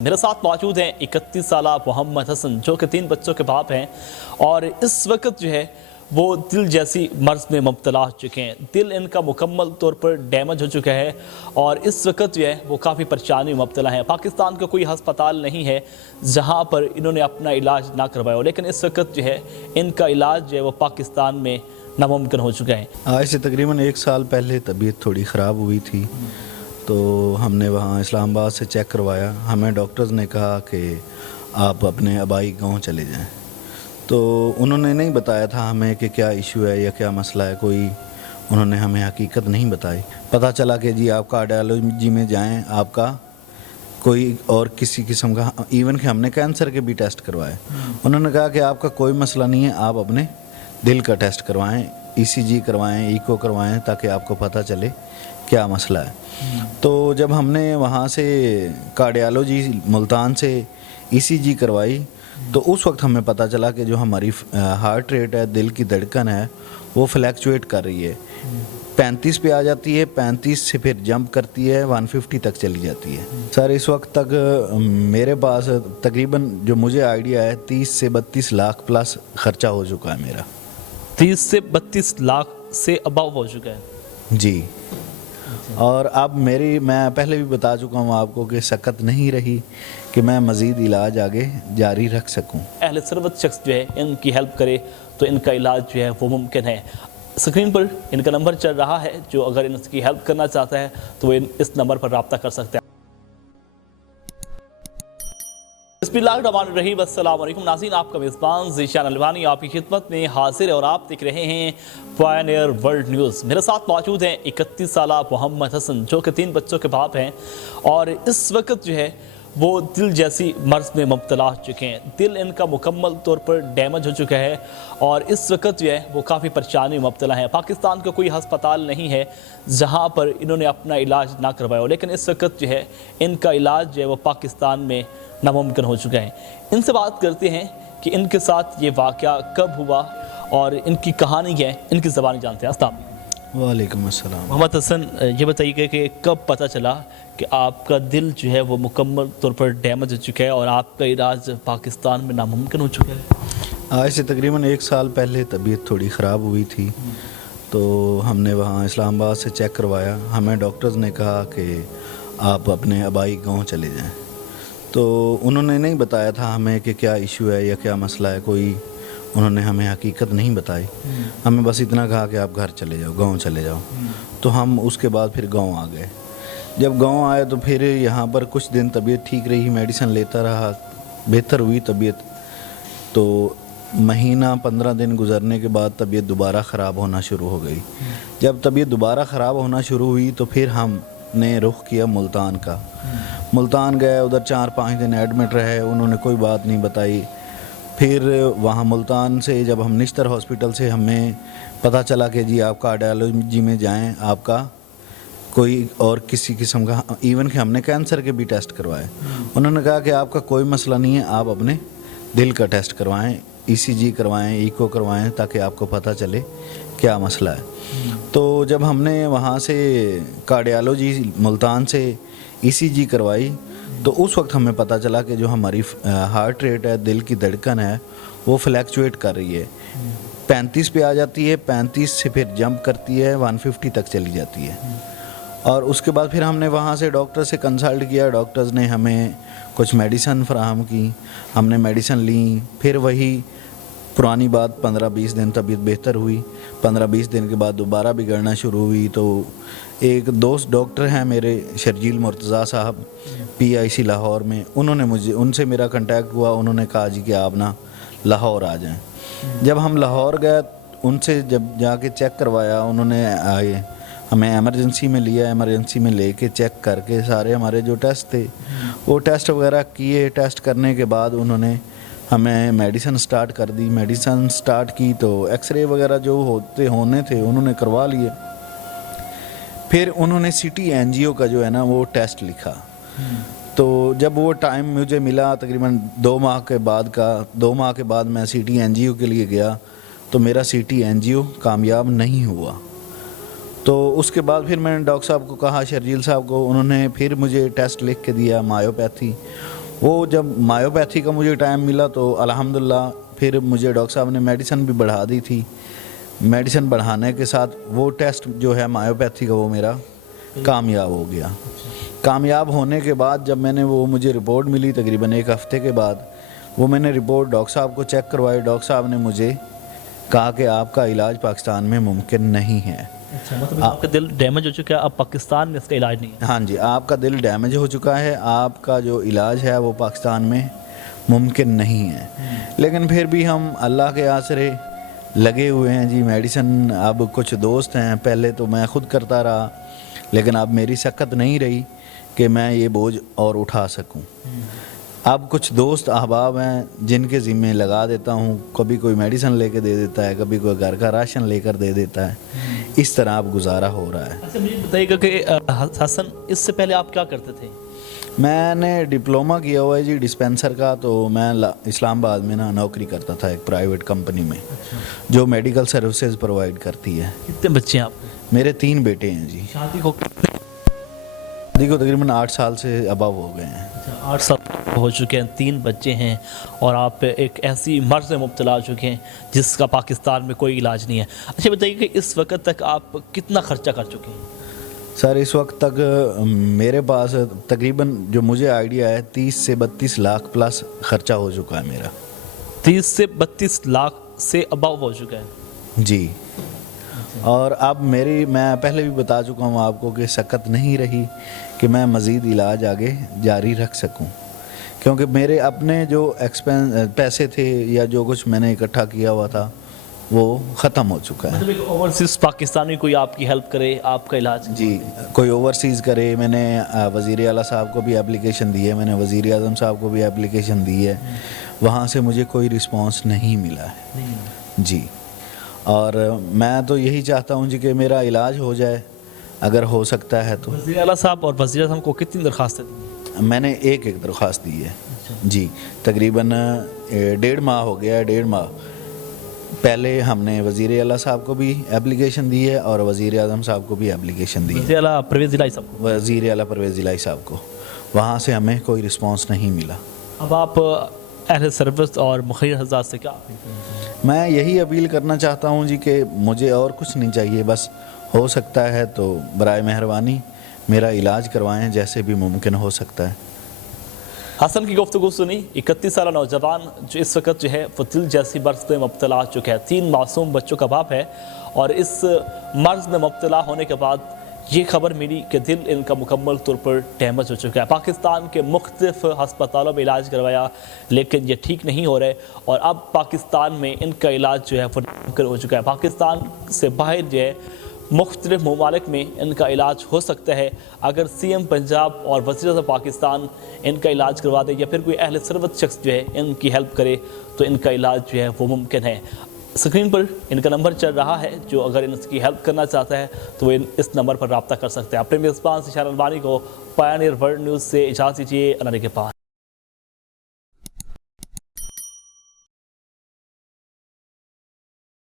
میرے ساتھ موجود ہیں 31 سالہ محمد حسن جو کہ 3 بچوں کے باپ ہیں اور اس وقت جو ہے وہ دل جیسی مرض میں مبتلا ہو چکے ہیں۔ دل ان کا مکمل طور پر ڈیمیج ہو چکا ہے اور اس وقت جو ہے وہ کافی پریشانی میں مبتلا ہیں۔ پاکستان کا کوئی ہسپتال نہیں ہے جہاں پر انہوں نے اپنا علاج نہ کروایا ہو، لیکن اس وقت جو ہے ان کا علاج جو ہے وہ پاکستان میں ناممکن ہو چکا ہے۔ آج سے تقریباً 1 سال پہلے طبیعت تھوڑی خراب ہوئی تھی، تو ہم نے وہاں اسلام آباد سے چیک کروایا۔ ہمیں ڈاکٹرز نے کہا کہ آپ اپنے آبائی گاؤں چلے جائیں، تو انہوں نے نہیں بتایا تھا ہمیں کہ کیا ایشو ہے یا کیا مسئلہ ہے، کوئی انہوں نے ہمیں حقیقت نہیں بتائی۔ پتہ چلا کہ جی آپ کارڈیالوجی میں جائیں، آپ کا کوئی اور کسی قسم کا، ایون کہ ہم نے کینسر کے بھی ٹیسٹ کروائے۔ انہوں نے کہا کہ آپ کا کوئی مسئلہ نہیں ہے، آپ اپنے دل کا ٹیسٹ کروائیں، ECG کروائیں، ایکو کروائیں، تاکہ آپ کو پتہ چلے کیا مسئلہ ہے۔ تو جب ہم نے وہاں سے کارڈیالوجی ملتان سے ECG کروائی تو اس وقت ہمیں پتہ چلا کہ جو ہماری ہارٹ ریٹ ہے، دل کی دھڑکن ہے، وہ فلیکچویٹ کر رہی ہے، 35 پہ آ جاتی ہے، 35 سے پھر جمپ کرتی ہے، 150 تک چلی جاتی ہے۔ سر اس وقت تک میرے پاس تقریباً جو مجھے آئیڈیا ہے 30 سے 32 لاکھ پلس خرچہ ہو چکا ہے میرا۔ 30 سے 32 لاکھ سے اباؤ ہو چکا ہے جی، اور اب میں پہلے بھی بتا چکا ہوں آپ کو کہ سکت نہیں رہی کہ میں مزید علاج آگے جاری رکھ سکوں۔ اہل ثروت شخص جو ہے ان کی ہیلپ کرے تو ان کا علاج جو ہے وہ ممکن ہے۔ اسکرین پر ان کا نمبر چل رہا ہے، جو اگر ان کی ہیلپ کرنا چاہتا ہے تو وہ اس نمبر پر رابطہ کر سکتا ہے۔ بسم اللہ الرحمن الرحیم، السلام علیکم ناظرین، آپ کا میزبان ذیشان الوانی آپ کی خدمت میں حاضر ہے اور آپ دیکھ رہے ہیں پائنیئر ورلڈ نیوز۔ میرے ساتھ موجود ہیں 31 سالہ محمد حسن جو کہ 3 بچوں کے باپ ہیں اور اس وقت جو ہے وہ دل جیسی مرض میں مبتلا ہو چکے ہیں۔ دل ان کا مکمل طور پر ڈیمیج ہو چکا ہے اور اس وقت جو ہے وہ کافی پریشانی میں مبتلا ہیں۔ پاکستان کا کوئی ہسپتال نہیں ہے جہاں پر انہوں نے اپنا علاج نہ کروایا ہو، لیکن اس وقت جو ہے ان کا علاج جو ہے وہ پاکستان میں ناممکن ہو چکا ہے۔ ان سے بات کرتے ہیں کہ ان کے ساتھ یہ واقعہ کب ہوا اور ان کی کہانی ہے، ان کی زبانی جانتے ہیں۔ السلام علیکم۔ وعلیکم السلام۔ محمد حسن، یہ بتائیے کہ کب پتہ چلا کہ آپ کا دل جو ہے وہ مکمل طور پر ڈیمیج ہو چکا ہے اور آپ کا علاج پاکستان میں ناممکن ہو چکا ہے؟ آج سے تقریباً 1 سال پہلے طبیعت تھوڑی خراب ہوئی تھی، تو ہم نے وہاں اسلام آباد سے چیک کروایا۔ ہمیں ڈاکٹرز نے کہا کہ آپ اپنے آبائی گاؤں چلے جائیں، تو انہوں نے نہیں بتایا تھا ہمیں کہ کیا ایشو ہے یا کیا مسئلہ ہے، کوئی انہوں نے ہمیں حقیقت نہیں بتائی۔ ہمیں بس اتنا کہا کہ آپ گھر چلے جاؤ، گاؤں چلے جاؤ۔ تو ہم اس کے بعد پھر گاؤں آ گئے۔ جب گاؤں آئے تو پھر یہاں پر کچھ دن طبیعت ٹھیک رہی، میڈیسن لیتا رہا، بہتر ہوئی طبیعت۔ تو مہینہ 15 دن گزرنے کے بعد طبیعت دوبارہ خراب ہونا شروع ہو گئی۔ جب طبیعت دوبارہ خراب ہونا شروع ہوئی تو پھر ہم نے رخ کیا ملتان کا۔ ملتان گئے، ادھر 4-5 دن ایڈمٹ رہے، انہوں نے کوئی بات نہیں بتائی۔ پھر وہاں ملتان سے جب ہم نشتر ہاسپٹل سے ہمیں پتہ چلا کہ جی آپ کارڈیالوجی میں جائیں، آپ کا کوئی اور کسی قسم کا، ایون کہ ہم نے کینسر کے بھی ٹیسٹ کروائے۔ انہوں نے کہا کہ آپ کا کوئی مسئلہ نہیں ہے، آپ اپنے دل کا ٹیسٹ کروائیں، ECG کروائیں، ایکو کروائیں، تاکہ آپ کو پتہ چلے کیا مسئلہ ہے۔ تو جب ہم نے وہاں سے کارڈیالوجی ملتان سے ECG کروائی تو اس وقت ہمیں پتہ چلا کہ جو ہماری ہارٹ ریٹ ہے، دل کی دھڑکن ہے، وہ فلیکچویٹ کر رہی ہے، 35 پہ آ جاتی ہے، 35 سے پھر جمپ کرتی ہے، 150 تک چلی جاتی ہے۔ اور اس کے بعد پھر ہم نے وہاں سے ڈاکٹر سے کنسلٹ کیا، ڈاکٹرز نے ہمیں کچھ میڈیسن فراہم کی، ہم نے میڈیسن لیں، پھر وہی پرانی بات 15-20 دن طبیعت بہتر ہوئی، 15-20 دن کے بعد دوبارہ بگڑنا شروع ہوئی۔ تو ایک دوست ڈاکٹر ہیں میرے، شرجیل مرتضیٰ صاحب، PIC لاہور میں، ان سے میرا کنٹیکٹ ہوا، انہوں نے کہا جی کہ آپ نا لاہور آ جائیں۔ جب ہم لاہور گئے، ان سے جب جا کے چیک کروایا، انہوں نے ہمیں ایمرجنسی میں لیا، ایمرجنسی میں لے کے چیک کر کے سارے ہمارے جو ٹیسٹ تھے وہ ٹیسٹ وغیرہ کیے۔ ٹیسٹ کرنے کے بعد انہوں نے ہمیں میڈیسن سٹارٹ کر دی۔ میڈیسن سٹارٹ کی تو ایکس رے وغیرہ جو ہونے تھے انہوں نے کروا لیے۔ پھر انہوں نے CT NGO کا جو ہے نا وہ ٹیسٹ لکھا۔ تو جب وہ ٹائم مجھے ملا تقریباً 2 ماہ کے بعد میں CT NGO کے لیے گیا تو میرا CT NGO کامیاب نہیں ہوا۔ تو اس کے بعد پھر میں نے ڈاکٹر صاحب کو کہا، شرجیل صاحب کو، انہوں نے پھر مجھے ٹیسٹ لکھ کے دیا، مایوپیتھی، وہ جب مایوپیتھی کا مجھے ٹائم ملا تو الحمدللہ پھر مجھے ڈاکٹر صاحب نے میڈیسن بھی بڑھا دی تھی. میڈیسن بڑھانے کے ساتھ وہ ٹیسٹ جو ہے مایوپیتھی کا وہ میرا کامیاب ہو گیا. کامیاب ہونے کے بعد جب میں نے وہ مجھے رپورٹ ملی تقریباً 1 ہفتے کے بعد, وہ میں نے رپورٹ ڈاکٹر صاحب کو چیک کروائی. ڈاکٹر صاحب نے مجھے کہا کہ آپ کا علاج پاکستان میں ممکن نہیں ہے. مطلب آپ کا دل ڈیمیج ہو چکا ہے, اب پاکستان میں اس کا علاج نہیں ہے. ہاں جی, آپ کا دل ڈیمیج ہو چکا ہے, آپ کا جو علاج ہے وہ پاکستان میں ممکن نہیں ہے. لیکن پھر بھی ہم اللہ کے آسرے لگے ہوئے ہیں جی. میڈیسن اب کچھ دوست ہیں, پہلے تو میں خود کرتا رہا لیکن اب میری سکت نہیں رہی کہ میں یہ بوجھ اور اٹھا سکوں. اب کچھ دوست احباب ہیں جن کے ذمے لگا دیتا ہوں, کبھی کوئی میڈیسن لے کے دے دیتا ہے, کبھی کوئی گھر کا راشن لے کر دے دیتا ہے. اس طرح اب گزارا ہو رہا ہے. اچھا مجھے بتائیے گا کہ حسن اس سے پہلے آپ کیا کرتے تھے؟ میں نے ڈپلومہ کیا ہوا ہے جی ڈسپینسر کا, تو میں اسلام آباد میں نوکری کرتا تھا ایک پرائیویٹ کمپنی میں جو میڈیکل سروسز پرووائڈ کرتی ہے. کتنے بچے ہیں آپ؟ میرے 3 بیٹے ہیں جی. شادی کو تقریباً 8 سال سے ابو ہو گئے ہیں. 8 سال ہو چکے ہیں, 3 بچے ہیں, اور آپ ایک ایسی مرض میں مبتلا ہو چکے ہیں جس کا پاکستان میں کوئی علاج نہیں ہے. اچھا بتائیے کہ اس وقت تک آپ کتنا خرچہ کر چکے ہیں؟ سر اس وقت تک میرے پاس تقریباً جو مجھے آئیڈیا ہے 30 سے 32 لاکھ پلس خرچہ ہو چکا ہے میرا. 30 سے 32 لاکھ سے ابو ہو چکا ہے جی. اور اب میں پہلے بھی بتا چکا ہوں آپ کو کہ سکت نہیں رہی کہ میں مزید علاج آگے جاری رکھ سکوں, کیونکہ میرے اپنے جو پیسے تھے یا جو کچھ میں نے اکٹھا کیا ہوا تھا وہ ختم ہو چکا ہے. مطلب ایک اوورسیز پاکستانی کوئی آپ کی ہیلپ کرے, آپ کا علاج جی کوئی اوورسیز کرے. میں نے وزیر اعلیٰ صاحب کو بھی اپلیکیشن دی ہے, میں نے وزیر اعظم صاحب کو بھی اپلیکیشن دی ہے, وہاں سے مجھے کوئی رسپانس نہیں ملا ہے جی. اور میں تو یہی چاہتا ہوں جی کہ میرا علاج ہو جائے اگر ہو سکتا ہے تو. وزیر اعلیٰ صاحب اور وزیر اعظم کو کتنی درخواستیں دی؟ میں نے ایک درخواست دی ہے جی. تقریباً 1.5 ماہ ہو گیا ہے. 1.5 ماہ پہلے ہم نے وزیر اعلیٰ صاحب کو بھی اپلیکیشن دی ہے اور وزیر اعظم صاحب کو بھی اپلیکیشن دی ہے. وزیر اعلیٰ پرویز الہی صاحب کو. وزیر اعلیٰ پرویز الہی صاحب کو. وہاں سے ہمیں کوئی رسپانس نہیں ملا. اب آپ اہل سروس اور مخیر حضرات سے کیا اپیل کرنا چاہتے ہیں؟ میں یہی اپیل کرنا چاہتا ہوں جی کہ مجھے اور کچھ نہیں چاہیے, بس ہو سکتا ہے تو برائے مہربانی میرا علاج کروائیں جیسے بھی ممکن ہو سکتا ہے. حسن کی گفتگو سنی. 31 سالہ نوجوان جو اس وقت جو ہے وہ دل جیسی مرض میں مبتلا ہو چکا ہے, 3 معصوم بچوں کا باپ ہے, اور اس مرض میں مبتلا ہونے کے بعد یہ خبر ملی کہ دل ان کا مکمل طور پر ڈیمیج ہو چکا ہے. پاکستان کے مختلف ہسپتالوں میں علاج کروایا لیکن یہ ٹھیک نہیں ہو رہے, اور اب پاکستان میں ان کا علاج جو ہے وہ ہو چکا ہے. پاکستان سے باہر جو ہے مختلف ممالک میں ان کا علاج ہو سکتا ہے اگر سی ایم پنجاب اور وزیر اعظم پاکستان ان کا علاج کروا دے, یا پھر کوئی اہل ثروت شخص جو ہے ان کی ہیلپ کرے تو ان کا علاج جو ہے وہ ممکن ہے. اسکرین پر ان کا نمبر چل رہا ہے, جو اگر ان کی ہیلپ کرنا چاہتا ہے تو وہ اس نمبر پر رابطہ کر سکتے ہیں. اپنے میزبان ذیشان الوانی کو پائنیئر ورلڈ نیوز سے اجازت دیجیے. اللہ کے پاس.